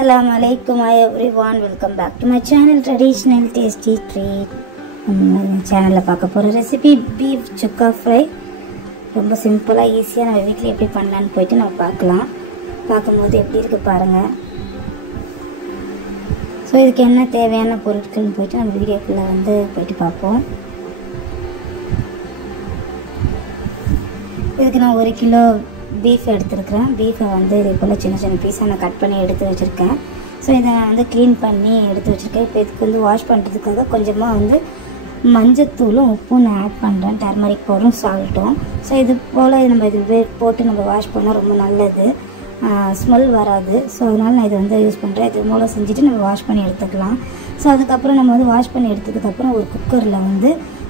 Assalamualaikum everyone, welcome back to my channel Traditional Tasty Treat. சேனல்ல பார்க்க போற recipe beef சுக்கா fry. ரொம்ப சிம்பிளா ஈஸியா நம்ம வீட்ல எப்படி பண்ணலாம்னு போயிட்டு நம்ம பார்க்கலாம். பார்க்கும்போது எப்படி இருக்கு பாருங்க. சோ இதுக்கு என்ன தேவையான பொருட்கள்னு போயிட்டு நம்ம வீடியோக்குள்ள போயிட்டு பார்ப்போம். இதுக்கு நான் 1 கிலோ பீஃப் எடுத்துருக்கிறேன். பீஃபை இது போல் சின்ன சின்ன பீஸாக நான் கட் பண்ணி எடுத்து வச்சுருக்கேன். ஸோ இதை நான் க்ளீன் பண்ணி எடுத்து வச்சுருக்கேன். இப்போ இதுக்கு வாஷ் பண்ணுறதுக்காக கொஞ்சமாக மஞ்சத்தூளும் உப்பும் நான் ஆட் பண்ணுறேன். டர்மரிக் பவுடரும் சால்ட்டும். ஸோ இது போல் நம்ம இது போட்டு நம்ம வாஷ் பண்ணால் ரொம்ப நல்லது, ஸ்மெல் வராது. ஸோ அதனால் நான் இதை யூஸ் பண்ணுறேன். இது மூலம் செஞ்சுட்டு நம்ம வாஷ் பண்ணி எடுத்துக்கலாம். ஸோ அதுக்கப்புறம் நம்ம வாஷ் பண்ணி எடுத்ததுக்கப்புறம் ஒரு குக்கரில்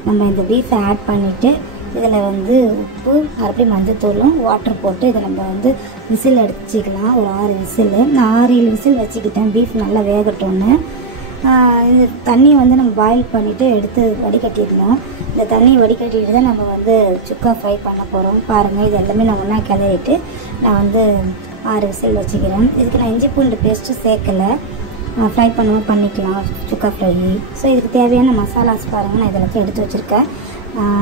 நம்ம இந்த பீஃபை ஆட் பண்ணிவிட்டு இதில் உப்பு மறுபடியும் மஞ்சத்தூளும் வாட்டர் போட்டு இதை நம்ம விசில் அடிச்சிக்கலாம். ஒரு 6 விசில், நான் 6-7 விசில் வச்சுக்கிட்டேன். பீஃப் நல்லா வேகட்டோன்னு. இந்த தண்ணி நம்ம பாயில் பண்ணிவிட்டு எடுத்து வடிகட்டிடணும். இந்த தண்ணியை வடிகட்டிட்டு தான் நம்ம சுக்கா ஃப்ரை பண்ண போகிறோம். பாருங்கள், இது எல்லாமே நான் ஒன்றா கிளறிட்டு நான் 6 விசில் வச்சுக்கிறேன். இதுக்கு நான் இஞ்சி பூண்டு பேஸ்ட்டு சேர்க்கலை, ஃப்ரை பண்ணிக்கலாம் சுக்கா ஃப்ரை. ஸோ இதுக்கு தேவையான மசாலாஸ் பாருங்கள், நான் இதெல்லாம் எடுத்து வச்சுருக்கேன்.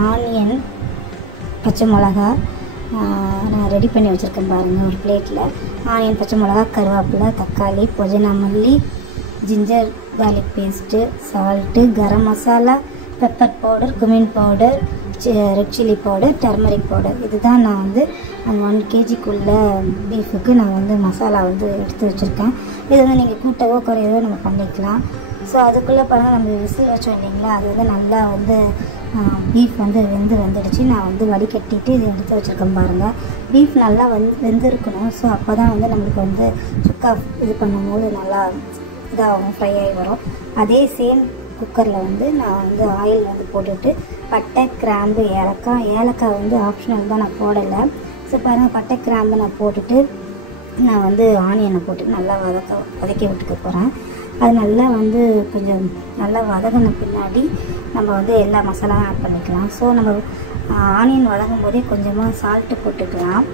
ஆனியன், பச்சை மிளகா நான் ரெடி பண்ணி வச்சுருக்கேன் பாருங்கள். ஒரு பிளேட்டில் ஆனியன், பச்சை மிளகா, கருவேப்பிலை, தக்காளி, புதினா, மல்லி, ginger garlic paste, salt, garam masala, pepper powder, cumin powder, red chilli powder, turmeric powder. இதுதான் நான் அந்த 1 kgக்குள்ள பீஃபுக்கு நான் மசாலா எடுத்து வச்சுருக்கேன். இது நீங்கள் கூட்டவோ குறையவோ நம்ம பண்ணிக்கலாம். ஸோ அதுக்குள்ளே பாருங்கள், நம்ம விசில் வச்சோம் இல்லைங்களா, அது நல்லா பீஃப் வெந்துடுச்சு. நான் வடிகட்டிட்டு இது எடுத்து வச்சுருக்கேன் பாருங்கள். பீஃப் நல்லா வெந்திருக்கணும். ஸோ அப்போ தான் நம்மளுக்கு சுக்கா இது பண்ணும்போது நல்லா இதாகும், ஃப்ரை ஆகி வரும். அதே சேம் குக்கரில் நான் ஆயில் போட்டுட்டு பட்டை, கிராம்பு, ஏலக்காய் ஆப்ஷனல் தான், நான் போடலை. ஸோ பாருங்கள், பட்டை கிராம்பு நான் போட்டுட்டு நான் ஆனியனை போட்டு நல்லா வதக்கி விட்டுக்க போகிறேன். அது நல்லா கொஞ்சம் நல்லா வதங்கின பின்னாடி நம்ம எல்லா மசாலாவும் ஆட் பண்ணிக்கலாம். ஸோ நம்ம ஆனியன் வதங்கும் போதே கொஞ்சமாக சால்ட்டு போட்டுக்கலாம்.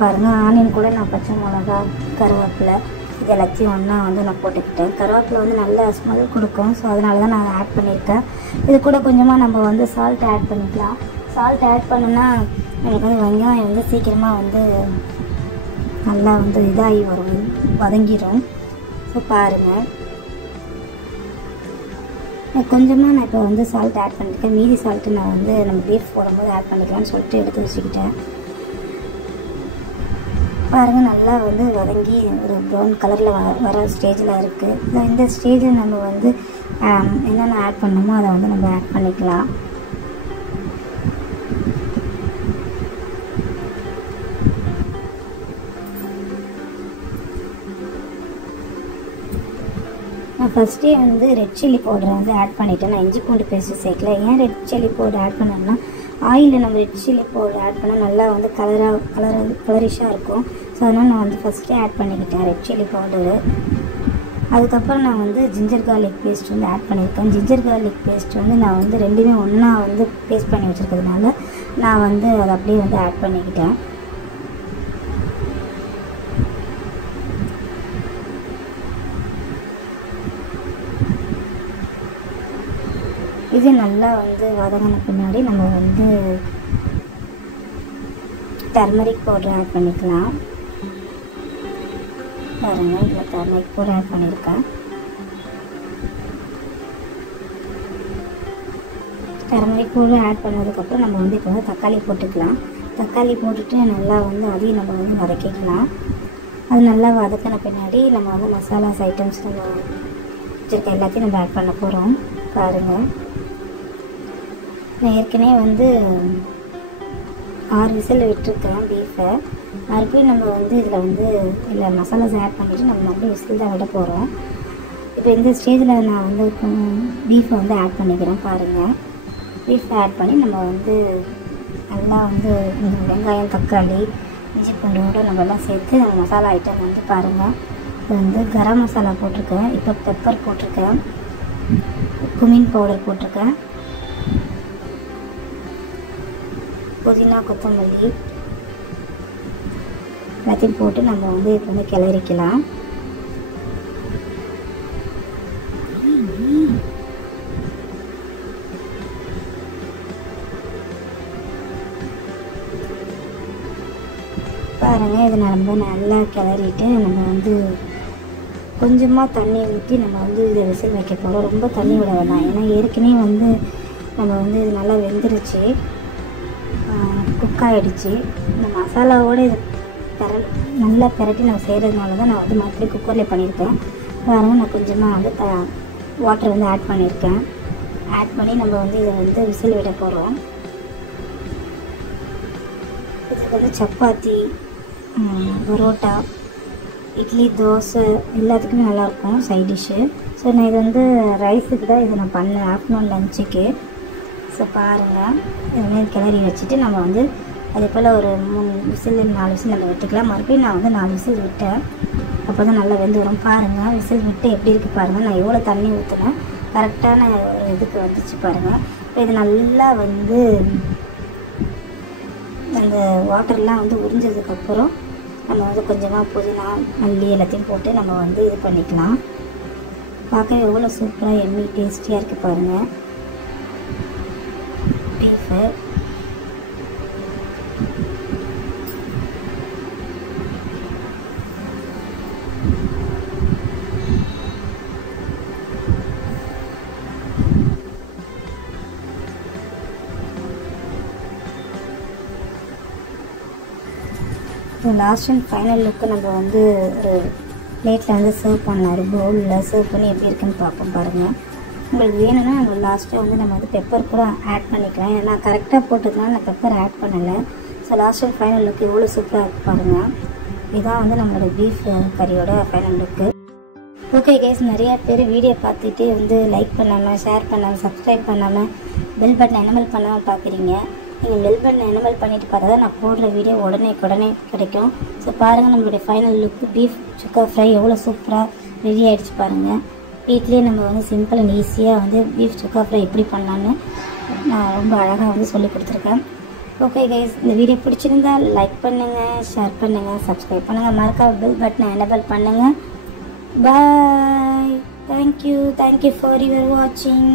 பாருங்கள், ஆனியன் கூட நான் பச்சை மிளகா, கருவேப்பிலை இது எல்லாத்தையும் ஒன்றா நான் போட்டுக்கிட்டேன். கருவேப்பிலை நல்லா ஸ்மெல் கொடுக்கும். ஸோ அதனால தான் நான் ஆட் பண்ணியிருக்கேன். இது கூட கொஞ்சமாக நம்ம சால்ட் ஆட் பண்ணிக்கலாம். சால்ட் ஆட் பண்ணுன்னா எனக்கு வெங்காயம் சீக்கிரமாக நல்லா இதாகி வரும், வதங்கிடும். ஸோ பாருங்கள், கொஞ்சமாக நான் இப்போ சால்ட் ஆட் பண்ணியிருக்கேன். மீதி சால்ட்டு நான் நம்ம பீஃப் போடும்போது ஆட் பண்ணிக்கலாம்னு சொல்லிட்டு எடுத்து வச்சுக்கிட்டேன். பாருங்கள், நல்லா வதங்கி ஒரு ப்ரௌன் கலரில் வர ஸ்டேஜில் இருக்குது. இந்த ஸ்டேஜில் நம்ம என்னென்ன ஆட் பண்ணணுமோ அதை நம்ம ஆட் பண்ணிக்கலாம். நான் ஃபஸ்ட்டே ரெட் சில்லி பவுடரை ஆட் பண்ணிவிட்டேன். நான் இஞ்சி பூண்டு பேஸ்ட்டு சேர்க்கல. ஏன் ரெட் சில்லி பவுடர் ஆட் பண்ணேன்னா, ஆயிலில் நம்ம ரெட் சில்லி பவுடர் ஆட் பண்ணால் நல்லா கலரிஷாக இருக்கும். ஸோ அதனால் நான் ஃபஸ்ட்டே ஆட் பண்ணிக்கிட்டேன் ரெட் சில்லி பவுடரு. அதுக்கப்புறம் நான் ஜிஞ்சர் கார்லிக் பேஸ்ட் ஆட் பண்ணியிருக்கேன். ஜிஞ்சர் கார்லிக் பேஸ்ட் நான் ரெண்டுமே ஒன்றா பேஸ்ட் பண்ணி வச்சுருக்கிறதுனால நான் அதை அப்படியே ஆட் பண்ணிக்கிட்டேன். இது நல்லா வதங்கின பின்னாடி நம்ம டர்மரிக் பவுடர் ஆட் பண்ணிக்கலாம். பாருங்கள், இதில் டர்மரிக் பவுடர் ஆட் பண்ணியிருக்கேன். டர்மரிக் பவுடர் ஆட் பண்ணதுக்கப்புறம் நம்ம இப்போ தக்காளி போட்டுக்கலாம். தக்காளி போட்டுட்டு நல்லா அதையும் நம்ம வதக்கிக்கலாம். அது நல்லா வதக்கின பின்னாடி நம்ம மசாலாஸ் ஐட்டம்ஸ் நம்ம வச்சுருக்க எல்லாத்தையும் நம்ம ஆட் பண்ண போகிறோம். பாருங்கள், நான் ஏற்கனவே 6 விசில் விட்டுருக்கேன் பீஃபை. மறுபடியும் நம்ம இதில் இல்லை மசாலாஸ் ஆட் பண்ணிவிட்டு நம்ம மறுபடியும் விசில் தான் விட போகிறோம். இப்போ இந்த ஸ்டேஜில் நான் பீஃபை ஆட் பண்ணிக்கிறேன். பாருங்கள், பீஃப் ஆட் பண்ணி நம்ம நல்லா வெங்காயம், தக்காளி, இஞ்சி பூண்டோடு நம்ம எல்லாம் சேர்த்து நம்ம மசாலா ஐட்டம் பாருங்கள். இது கரம் மசாலா போட்டிருக்கேன், இப்போ பெப்பர் போட்டிருக்கேன், குமின் பவுடர் போட்டிருக்கேன், புதினா, கொத்தமல்லி எல்லாத்தையும் போட்டு நம்ம இப்போ கிளறிக்கலாம். பாருங்கள் இதை நம்ம நல்லா கிளறிட்டு நம்ம வந்து கொஞ்சமாக தண்ணி ஊற்றி நம்ம வந்து இதை விசில் வைக்க போகிறோம். ரொம்ப தண்ணி விட வேணாம், ஏன்னா ஏற்கனவே வந்து நம்ம வந்து இது நல்லா வெந்துருச்சு, குக் ஆகிடுச்சு. இந்த மசாலாவோடு இது நல்லா பிரட்டி நம்ம செய்கிறதுனால தான் நான் வந்து மறுபடியும் குக்கரில் பண்ணியிருக்கேன். பாருங்கள் நான் கொஞ்சமாக வந்து வாட்டர் வந்து ஆட் பண்ணியிருக்கேன். ஆட் பண்ணி நம்ம வந்து இதை வந்து விசில் விட போகிறோம். இதுக்கு வந்து சப்பாத்தி, பரோட்டா, இட்லி, தோசை எல்லாத்துக்குமே நல்லாயிருக்கும் சைட் டிஷ்ஷு. ஸோ நான் இது வந்து ரைஸுக்கு தான் இதை நான் பண்ணேன் ஆஃப்டர்நூன் லஞ்சுக்கு. ஸோ பாருங்கள் இதுமாரி கிளறி வச்சுட்டு நம்ம வந்து அதே போல் ஒரு 3 விசில் 4 விசில் நம்ம விட்டுக்கலாம். மறுபடியும் நான் வந்து 4 விசில் விட்டேன், அப்போ தான் நல்லா வெந்து வரும். பாருங்கள் விசில் விட்டு எப்படி இருக்குது பாருங்கள். நான் எவ்வளோ தண்ணி ஊற்றினேன் கரெக்டான இதுக்கு வந்துச்சு பாருங்கள். இப்போ இது நல்லா வந்து அந்த வாட்டர்லாம் வந்து உறிஞ்சதுக்கப்புறம் நம்ம வந்து கொஞ்சமாக புதினா, மல்லி எல்லாத்தையும் போட்டு நம்ம வந்து இது பண்ணிக்கலாம். பார்க்க எவ்வளோ சூப்பராக எம்மி டேஸ்டியாக இருக்குது பாருங்கள் பீஃபு. லாஸ்ட் அண்ட் ஃபைனல் லுக்கு நம்ம வந்து ஒரு பிளேட்டில் வந்து சர்வ் பண்ணலாம். பவுலில் சர்வ் பண்ணி எப்படி இருக்குன்னு பார்ப்போம் பாருங்கள். உங்களுக்கு வேணும்னா நம்ம லாஸ்ட்டாக வந்து நம்ம வந்து பெப்பர் கூட ஆட் பண்ணிக்கலாம். ஏன்னா கரெக்டாக போட்டதுனால நான் பெப்பர் ஆட் பண்ணலை. ஸோ லாஸ்ட் அண்ட் ஃபைனல் லுக்கு எவ்வளோ சூப்பராக இருக்குது பாருங்கள். இதுதான் வந்து நம்மளோட பீஃப் கறியோட ஃபைனல் லுக்கு. ஓகே கைஸ், நிறையா பேர் வீடியோ பார்த்துட்டு வந்து லைக் பண்ணாமல், ஷேர் பண்ணாமல், சப்ஸ்கிரைப் பண்ணாமல், பெல் பட்டன் எனேபிள் பண்ணாமல் பார்க்குறீங்க. நீங்கள் பெல் பட்டன் எனேபிள் பண்ணிவிட்டு பார்த்தா தான் நான் போடுற வீடியோ உடனே கிடைக்கும். ஸோ பாருங்கள் நம்மளுடைய ஃபைனல் லுக்கு பீஃப் சுக்கா ஃப்ரை எவ்வளோ சூப்பராக ரெடி ஆகிடுச்சு பாருங்கள். வீட்லேயே நம்ம வந்து சிம்பிள் அண்ட் ஈஸியாக வந்து பீஃப் சுக்கா ஃப்ரை எப்படி பண்ணலான்னு நான் ரொம்ப அழகாக வந்து சொல்லி கொடுத்துருக்கேன். ஓகே கைஸ், இந்த வீடியோ பிடிச்சிருந்தால் லைக் பண்ணுங்கள், ஷேர் பண்ணுங்கள், சப்ஸ்கிரைப் பண்ணுங்கள், மறக்காம பெல் பட்டனை எனேபிள் பண்ணுங்கள். பாய். Thank you for your watching.